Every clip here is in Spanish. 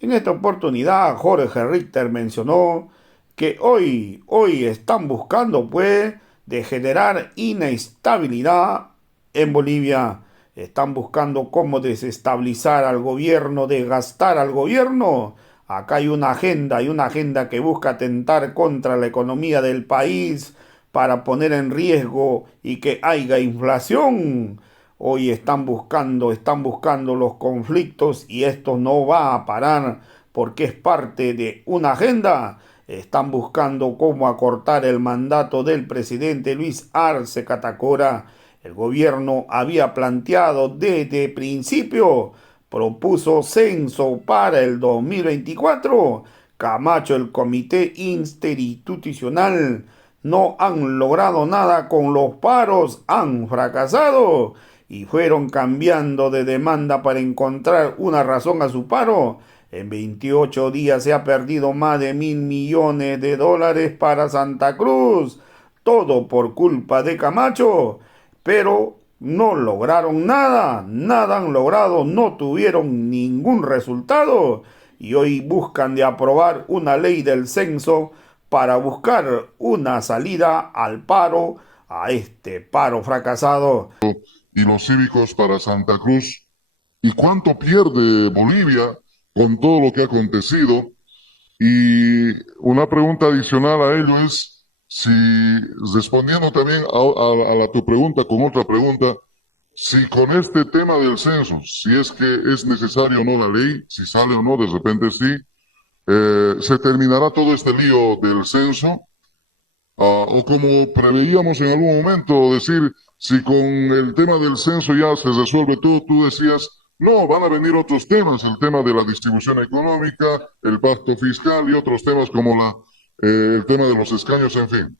En esta oportunidad, Jorge Richter mencionó que hoy están buscando, pues, de generar inestabilidad en Bolivia. Están buscando cómo desestabilizar al gobierno, desgastar al gobierno. Acá hay una agenda que busca atentar contra la economía del país para poner en riesgo y que haya inflación. Hoy están buscando los conflictos y esto no va a parar porque es parte de una agenda. Están buscando cómo acortar el mandato del presidente Luis Arce Catacora. El gobierno había planteado desde principio, propuso censo para el 2024. Camacho, el comité interinstitucional, no han logrado nada con los paros, han fracasado y fueron cambiando de demanda para encontrar una razón a su paro. En 28 días se ha perdido más de 1.000 millones de dólares para Santa Cruz, todo por culpa de Camacho, pero no lograron nada, nada han logrado, no tuvieron ningún resultado y hoy buscan de aprobar una ley del censo para buscar una salida al paro, a este paro fracasado. Y los cívicos para Santa Cruz. ¿Y cuánto pierde Bolivia con todo lo que ha acontecido? Y una pregunta adicional a ello es si, respondiendo también tu pregunta con otra pregunta, si con este tema del censo, si es que es necesario o no la ley, si sale o no, de repente sí, se terminará todo este lío del censo. O como preveíamos en algún momento, decir, si con el tema del censo ya se resuelve todo, tú decías, no, van a venir otros temas, el tema de la distribución económica, el pacto fiscal y otros temas como el tema de los escaños, en fin.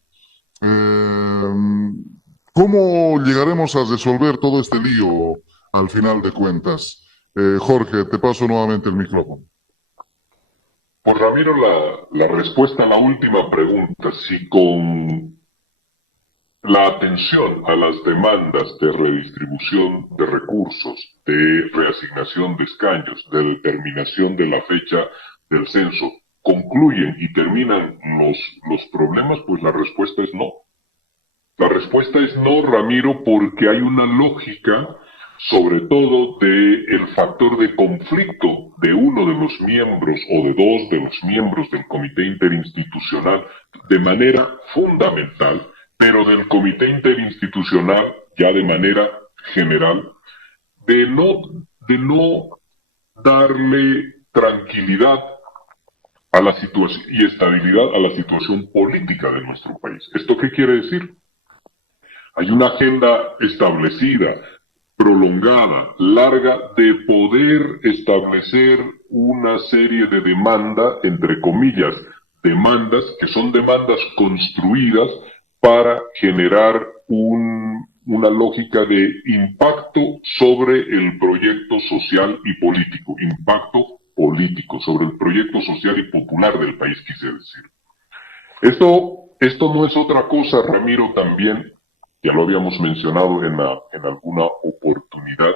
¿Cómo llegaremos a resolver todo este lío al final de cuentas? Jorge, te paso nuevamente el micrófono. Pues Ramiro, la respuesta a la última pregunta, si con la atención a las demandas de redistribución de recursos, de reasignación de escaños, de determinación de la fecha del censo, concluyen y terminan los problemas, pues la respuesta es no. La respuesta es no, Ramiro, porque hay una lógica, sobre todo de el factor de conflicto de uno de los miembros o de dos de los miembros del comité interinstitucional de manera fundamental, pero del comité interinstitucional ya de manera general, de no, de no darle tranquilidad a la situación y estabilidad a la situación política de nuestro país. ¿Esto qué quiere decir? Hay una agenda establecida, prolongada, larga, de poder establecer una serie de demandas, entre comillas, demandas que son demandas construidas para generar una lógica de impacto sobre el proyecto social y político, impacto político sobre el proyecto social y popular del país, quise decir. Esto no es otra cosa, Ramiro, también, ya lo habíamos mencionado en alguna oportunidad.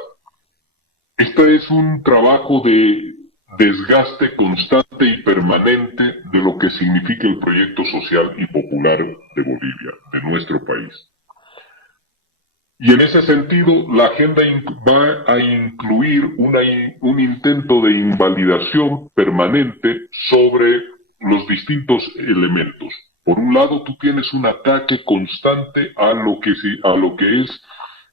Este es un trabajo de desgaste constante y permanente de lo que significa el proyecto social y popular de Bolivia, de nuestro país. Y en ese sentido, la agenda va a incluir un intento de invalidación permanente sobre los distintos elementos. Por un lado, tú tienes un ataque constante a lo que es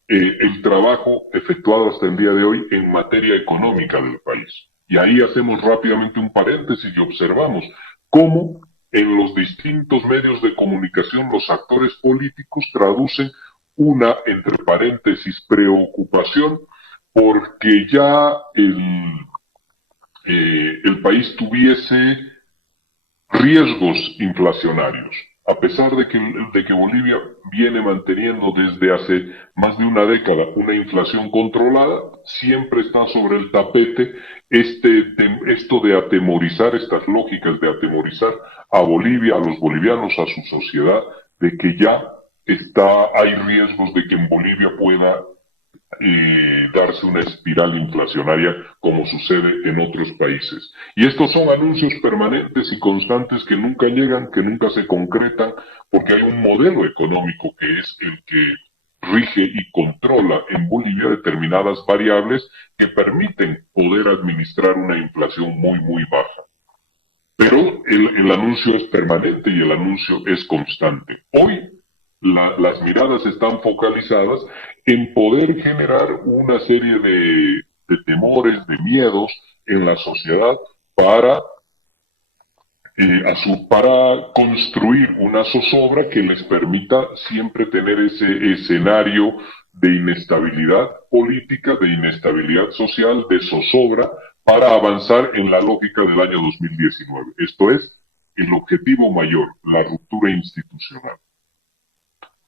el trabajo efectuado hasta el día de hoy en materia económica del país. Y ahí hacemos rápidamente un paréntesis y observamos cómo en los distintos medios de comunicación los actores políticos traducen una, entre paréntesis, preocupación porque ya el país tuviese riesgos inflacionarios, a pesar de que Bolivia viene manteniendo desde hace más de una década una inflación controlada, siempre está sobre el tapete esto de atemorizar, estas lógicas de atemorizar a Bolivia, a los bolivianos, a su sociedad, de que ya hay riesgos de que en Bolivia pueda darse una espiral inflacionaria como sucede en otros países. Y estos son anuncios permanentes y constantes que nunca llegan, que nunca se concretan, porque hay un modelo económico que es el que rige y controla en Bolivia determinadas variables que permiten poder administrar una inflación muy, muy baja. Pero el anuncio es permanente y el anuncio es constante. Hoy las miradas están focalizadas en poder generar una serie de temores, de miedos en la sociedad para, para construir una zozobra que les permita siempre tener ese escenario de inestabilidad política, de inestabilidad social, de zozobra, para avanzar en la lógica del año 2019. Esto es el objetivo mayor, la ruptura institucional.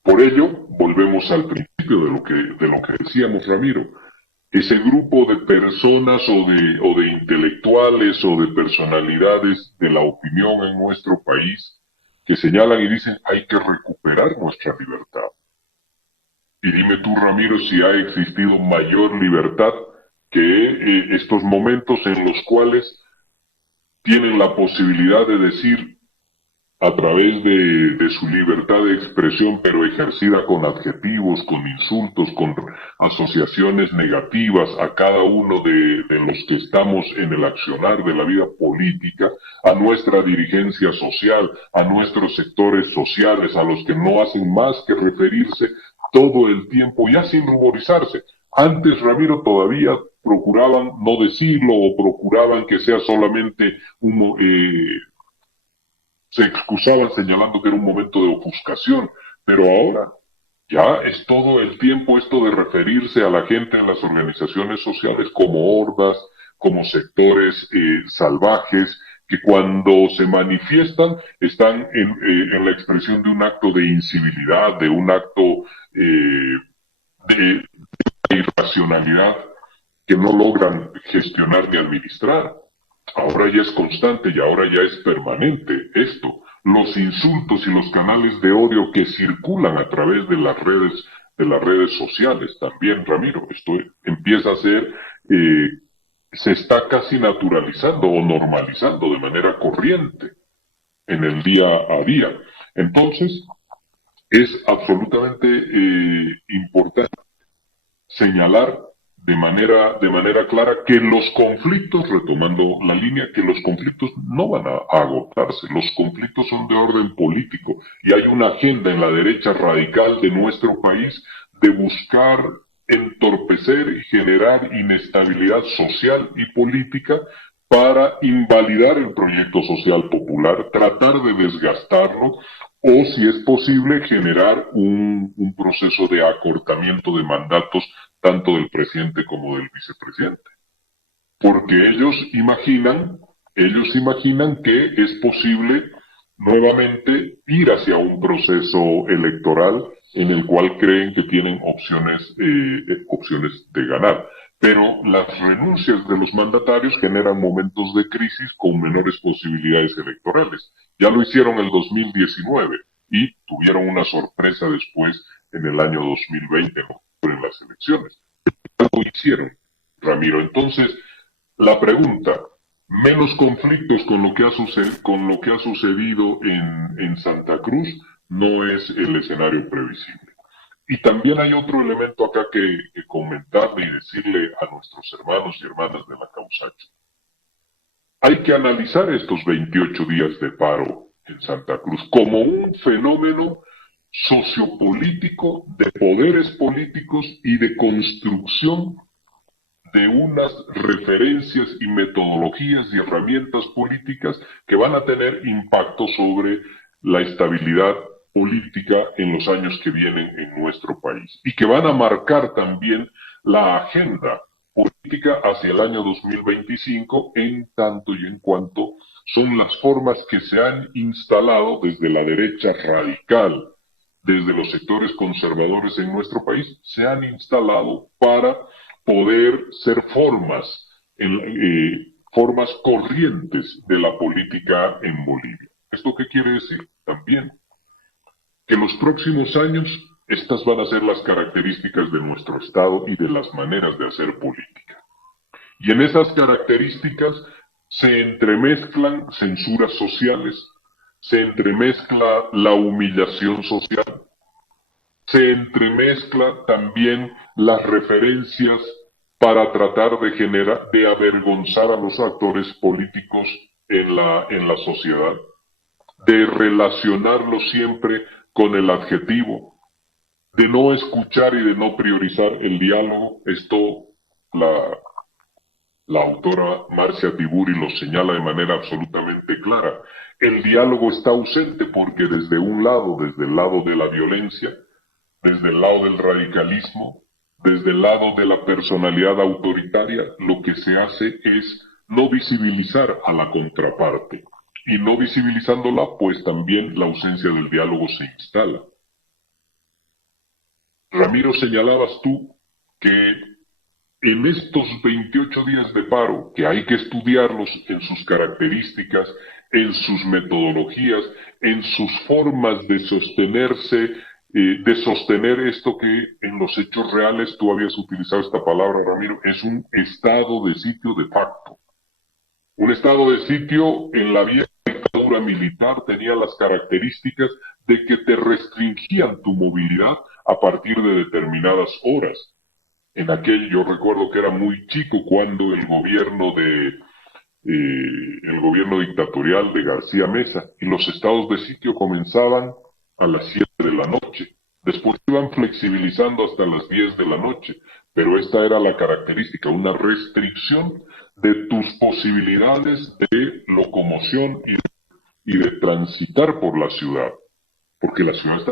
Por ello, volvemos al principio de lo que decíamos, Ramiro. Ese grupo de personas o de intelectuales o de personalidades de la opinión en nuestro país que señalan y dicen hay que recuperar nuestra libertad. Y dime tú, Ramiro, si ha existido mayor libertad que estos momentos en los cuales tienen la posibilidad de decir a través de su libertad de expresión, pero ejercida con adjetivos, con insultos, con asociaciones negativas a cada uno de los que estamos en el accionar de la vida política, a nuestra dirigencia social, a nuestros sectores sociales, a los que no hacen más que referirse todo el tiempo, ya sin ruborizarse. Antes, Ramiro, todavía procuraban no decirlo o procuraban que sea solamente se excusaban señalando que era un momento de ofuscación, pero ahora ya es todo el tiempo esto de referirse a la gente en las organizaciones sociales como hordas, como sectores salvajes, que cuando se manifiestan están en la expresión de un acto de incivilidad, de un acto de irracionalidad que no logran gestionar ni administrar. Ahora ya es constante y ahora ya es permanente esto. Los insultos y los canales de odio que circulan a través de las redes sociales también, Ramiro. Esto empieza a ser, se está casi naturalizando o normalizando de manera corriente en el día a día. Entonces, es absolutamente importante señalar de manera clara que los conflictos, retomando la línea, que los conflictos no van a agotarse, los conflictos son de orden político y hay una agenda en la derecha radical de nuestro país de buscar entorpecer y generar inestabilidad social y política para invalidar el proyecto social popular, tratar de desgastarlo o, si es posible, generar un proceso de acortamiento de mandatos tanto del presidente como del vicepresidente. Porque ellos imaginan que es posible nuevamente ir hacia un proceso electoral en el cual creen que tienen opciones de ganar. Pero las renuncias de los mandatarios generan momentos de crisis con menores posibilidades electorales. Ya lo hicieron en el 2019 y tuvieron una sorpresa después en el año 2020, en las elecciones. Lo hicieron, Ramiro. Entonces, la pregunta, menos conflictos con lo que ha sucedido en Santa Cruz, no es el escenario previsible. Y también hay otro elemento acá que comentarle y decirle a nuestros hermanos y hermanas de la Causacho. Hay que analizar estos 28 días de paro en Santa Cruz como un fenómeno sociopolítico de poderes políticos y de construcción de unas referencias y metodologías y herramientas políticas que van a tener impacto sobre la estabilidad política en los años que vienen en nuestro país y que van a marcar también la agenda política hacia el año 2025 en tanto y en cuanto son las formas que se han instalado desde la derecha radical, desde los sectores conservadores en nuestro país, se han instalado para poder ser formas corrientes de la política en Bolivia. ¿Esto qué quiere decir? También que los próximos años Estas van a ser las características de nuestro Estado y de las maneras de hacer política. Y en esas características se entremezclan censuras sociales, se entremezcla la humillación social, se entremezcla también las referencias para tratar de avergonzar a los actores políticos en la sociedad, de relacionarlo siempre con el adjetivo, de no escuchar y de no priorizar el diálogo. Esto la autora Marcia Tiburi lo señala de manera absolutamente clara. El diálogo está ausente porque desde un lado, desde el lado de la violencia, desde el lado del radicalismo, desde el lado de la personalidad autoritaria, lo que se hace es no visibilizar a la contraparte. Y no visibilizándola, pues también la ausencia del diálogo se instala. Ramiro, señalabas tú que en estos 28 días de paro, que hay que estudiarlos en sus características, en sus metodologías, en sus formas de sostenerse, de sostener esto que en los hechos reales, tú habías utilizado esta palabra, Ramiro, es un estado de sitio de facto. Un estado de sitio en la vieja dictadura militar tenía las características de que te restringían tu movilidad a partir de determinadas horas. En aquel yo recuerdo que era muy chico cuando el gobierno dictatorial de García Mesa y los estados de sitio comenzaban a las 7 de la noche. Después iban flexibilizando hasta las 10 de la noche, pero esta era la característica, una restricción de tus posibilidades de locomoción y de transitar por la ciudad, porque las ciudades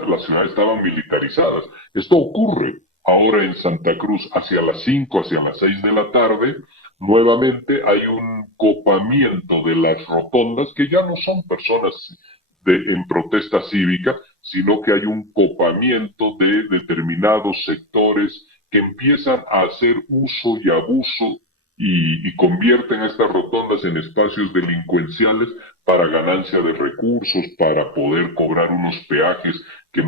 estaban militarizadas. Esto ocurre ahora en Santa Cruz hacia las 5, hacia las 6 de la tarde. Nuevamente hay un copamiento de las rotondas que ya no son personas en protesta cívica, sino que hay un copamiento de determinados sectores que empiezan a hacer uso y abuso y convierten a estas rotondas en espacios delincuenciales para ganancia de recursos, para poder cobrar unos peajes que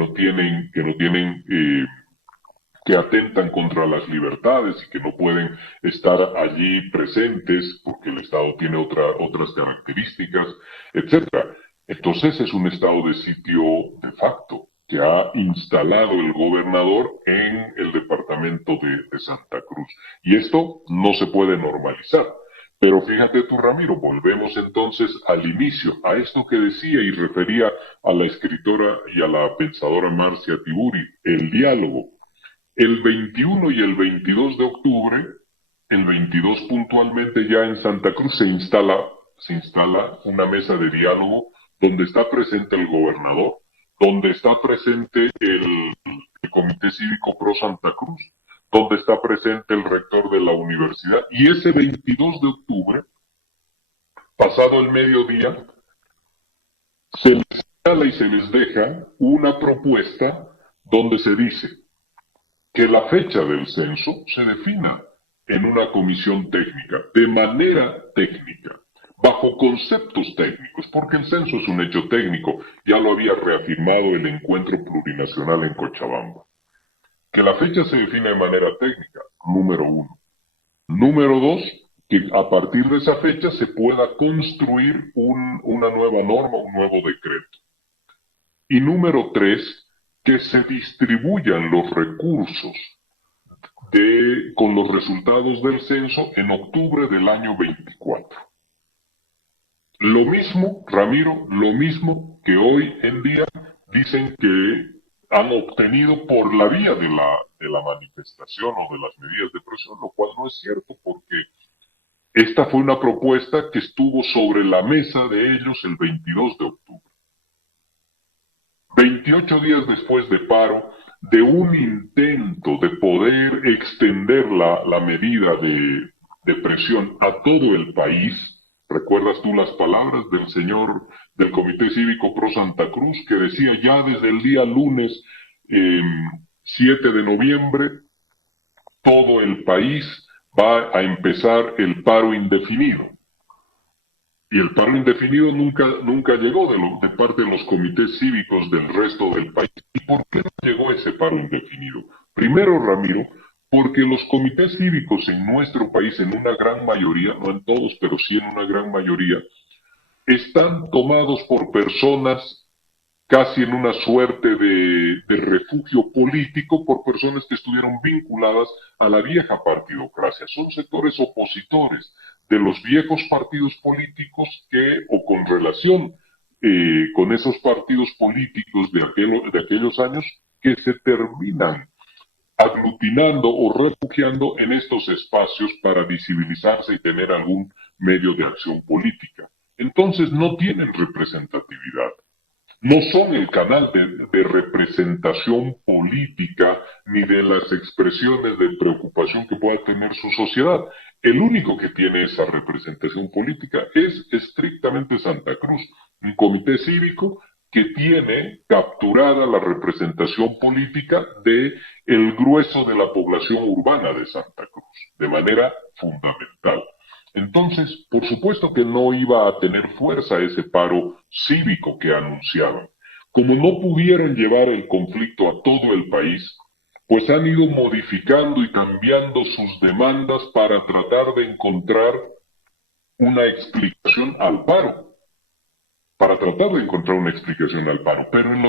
atentan contra las libertades y que no pueden estar allí presentes porque el Estado tiene otras características, etcétera. Entonces es un estado de sitio de facto que ha instalado el gobernador en el departamento de Santa Cruz. Y esto no se puede normalizar. Pero fíjate tú, Ramiro, volvemos entonces al inicio, a esto que decía y refería a la escritora y a la pensadora Marcia Tiburi, el diálogo. El 21 y el 22 de octubre, el 22 puntualmente ya en Santa Cruz se instala una mesa de diálogo donde está presente el gobernador, donde está presente el Comité Cívico Pro Santa Cruz, donde está presente el rector de la universidad. Y ese 22 de octubre, pasado el mediodía, se les señala y se les deja una propuesta donde se dice que la fecha del censo se defina en una comisión técnica, de manera técnica, bajo conceptos técnicos, porque el censo es un hecho técnico, ya lo había reafirmado el encuentro plurinacional en Cochabamba. Que la fecha se define de manera técnica, número uno. Número dos, que a partir de esa fecha se pueda construir una nueva norma, un nuevo decreto. Y número tres, que se distribuyan los recursos con los resultados del censo en octubre del año 24. Lo mismo, Ramiro, lo mismo que hoy en día dicen que han obtenido por la vía de la manifestación o de las medidas de presión, lo cual no es cierto porque esta fue una propuesta que estuvo sobre la mesa de ellos el 22 de octubre. 28 días después de paro, de un intento de poder extender la medida de presión a todo el país. ¿Recuerdas tú las palabras del señor del Comité Cívico Pro Santa Cruz que decía ya desde el día lunes 7 de noviembre todo el país va a empezar el paro indefinido? Y el paro indefinido nunca llegó de parte de los comités cívicos del resto del país. ¿Y por qué no llegó ese paro indefinido? Primero, Ramiro, porque los comités cívicos en nuestro país, en una gran mayoría, no en todos, pero sí en una gran mayoría, están tomados por personas casi en una suerte de refugio político por personas que estuvieron vinculadas a la vieja partidocracia. Son sectores opositores de los viejos partidos políticos que, o con relación con esos partidos políticos de aquellos años, que se terminan aglutinando o refugiando en estos espacios para visibilizarse y tener algún medio de acción política. Entonces no tienen representatividad, no son el canal de representación política ni de las expresiones de preocupación que pueda tener su sociedad. El único que tiene esa representación política es estrictamente Santa Cruz, un comité cívico que tiene capturada la representación política de el grueso de la población urbana de Santa Cruz, de manera fundamental. Entonces, por supuesto que no iba a tener fuerza ese paro cívico que anunciaban. Como no pudieron llevar el conflicto a todo el país, pues han ido modificando y cambiando sus demandas para tratar de encontrar una explicación al paro, pero en